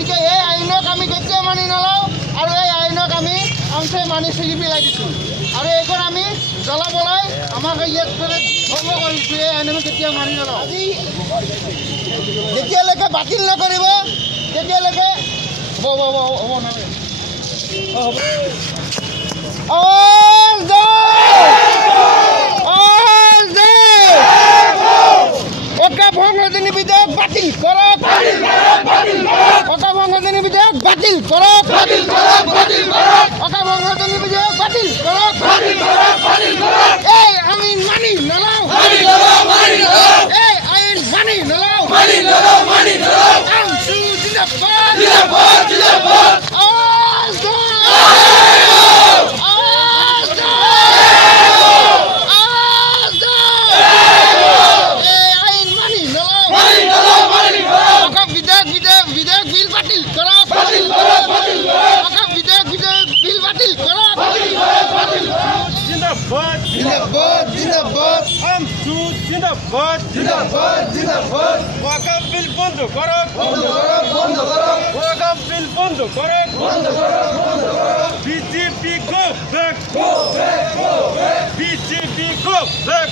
গতিকে এই আইনক আমি কেতিয়াও মানি নলওঁ আৰু এই আইনক আমি অংশে মানি চিগি পেলাই দিছোঁ আৰু এইখন আমি জ্বলাবলৈ আমাক ইয়াত ভংগ কৰিছোঁ। এই আইন আমি কেতিয়াও মানি নলওঁ। আজি যেতিয়ালৈকে বাতিল নকৰিব তেতিয়ালৈকে হ'ব নালাগে। অকাপ সংশোধনী বিধেয়ক বাতিল কৰক। অকাপ সংশোধনী বিধেয়ক বাতিল কৰক। অকাপ সংশোধনী বিধেয়ক বাতিল কৰক। এই আইন মানি নলওঁ। এই আইন মানি নলওঁ। আমচু জিন্দাবাদ। জিন্দাবাদ আমসু জিন্দাবাদ ওয়াকাফ বিল বন্ধ করো। ওয়াকাফ বিল বন্ধ করো। BJP go back. BJP go back.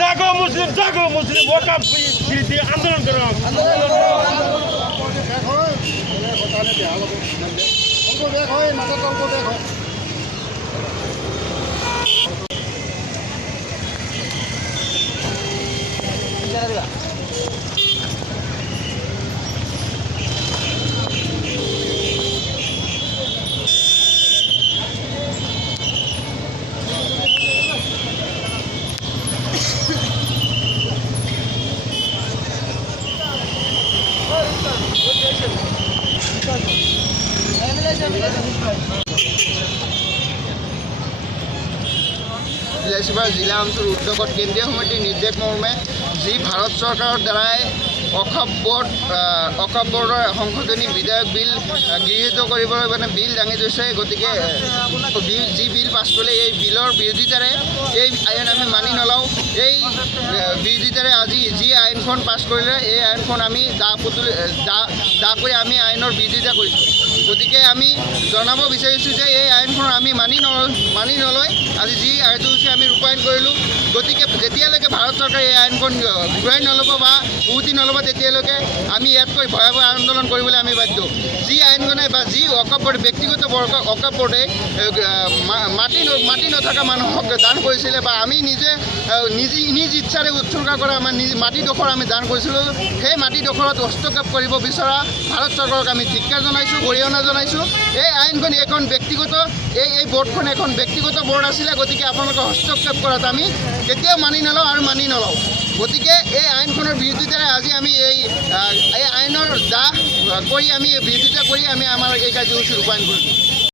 জাগো মুসলিম ওয়াকাফ বিরোধী আন্দোলন করো। বিলাসীপাৰা জিলা অঞ্চল উদ্যোগত কেন্দ্ৰীয় সমিতিৰ নিৰ্দেশ মৰ্মে যি ভাৰত চৰকাৰৰ দ্বাৰাই অকাপ বোৰ্ডৰ সংশোধনী বিধেয়ক বিল গৃহীত কৰিবলৈ বিল দাঙি থৈছে। গতিকে যি বিল পাছ কৰিলে এই বিলৰ বিৰোধিতাৰে এই আইন আমি মানি নলওঁ। এই বিৰোধিতাৰে আজি যি আইনখন পাছ কৰিলে এই আইনখন আমি দা কৰি আমি আইনৰ বিৰোধিতা কৰিছোঁ। গতিকে আমি জনাব বিচাৰিছোঁ যে এই আইনখন আমি মানি নলয় আজি যি কাৰ্যসূচী আমি ৰূপায়ণ কৰিলোঁ। গতিকে যেতিয়ালৈকে ভাৰত চৰকাৰে এই আইনখন ঘূৰাই নল'ব বা উভতি নল'ব তেতিয়ালৈকে আমি ইয়াতকৈ ভয়াৱহ আন্দোলন কৰিবলৈ আমি বাধ্য। যি আইনখনে বা যি অকাপ বোৰ্ডে ব্যক্তিগত অকাপ বোৰ্ডে মাটি নথকা মানুহক দান কৰিছিলে বা আমি নিজ ইচ্ছাৰে উৎসৰ্গা কৰা আমাৰ মাটিডোখৰ আমি দান কৰিছিলোঁ, সেই মাটিডোখৰত হস্তক্ষেপ কৰিব বিচৰা ভাৰত চৰকাৰক আমি ধিক্কাৰ জনাইছোঁ, গৰিহণা জনাইছোঁ। এই আইনখন এখন ব্যক্তিগত এই বোৰ্ডখন এখন ব্যক্তিগত বোৰ্ড আছিলে। গতিকে আপোনালোকে হস্তক্ষেপ কৰাত আমি কেতিয়াও মানি নলওঁ আৰু মানি নলওঁ। গতিকে এই আইনখনৰ বিৰোধিতাৰে আজি আমি এই আইনৰ দাহ কৰি আমি বিৰোধিতা কৰি আমি আমাৰ এই কাৰ্যসূচী ৰূপায়ণ কৰিছোঁ।